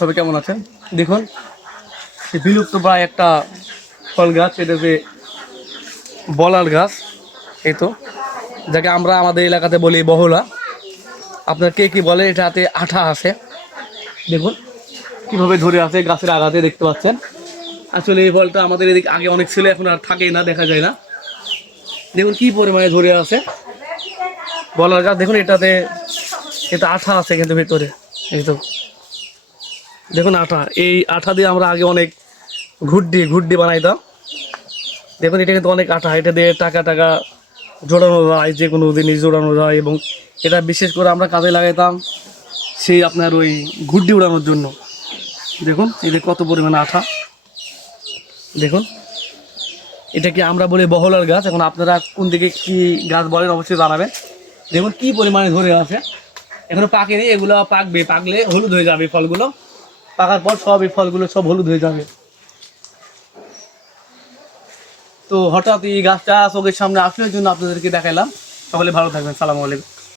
সবাই কেমন আছেন? দেখুন বিলুপ্ত প্রায় একটা ফল গাছ, এটা যে বলার গাছ, এই তো যাকে আমরা আমাদের এলাকাতে বলি বহলা। আপনার কে কি বলে, এটাতে আঠা আছে। দেখুন কিভাবে ধরে আছে গাছের আগাতে, দেখতে পাচ্ছেন। আসলে এই ফলটা আমাদের এদিকে আগে অনেক ছিল, এখন আর থাকেই না, দেখা যায় না। দেখুন কি পরিমাণে ধরে আছে বলার গাছ। দেখুন এটা আঠা আছে কিন্তু ভেতরে, এই তো দেখুন আঠা। এই আঠা দিয়ে আমরা আগে অনেক ঘুড্ডি বানাইতাম। দেখুন এটা কিন্তু অনেক আঠা, এটা দিয়ে টাকা টাকা জোড়ানো যায়, যে কোনো জিনিস জোড়ানো যায়। এবং এটা বিশেষ করে আমরা কাজে লাগাইতাম সেই আপনার ওই ঘুড্ডি উড়ানোর জন্য। দেখুন এটা কত পরিমাণে আঠা। দেখুন এটা কি আমরা বলি বহলার গাছ। এখন আপনারা কোন দিকে কি গাছ বলেন অবশ্যই জানাবেন। দেখুন কি পরিমাণে ধরে আছে, এখনো পাকেনি, এগুলো পাকবে, পাকলে হলুদ হয়ে যাবে ফলগুলো। পাকার পর সব এই ফলগুলো সব হলুদ হয়ে যাবে। তো হঠাৎ এই গাছটা চোখের সামনে আসলে জন্য আপনাদেরকে দেখাইলাম। সকলে ভালো থাকবেন, সালামু আলাইকুম।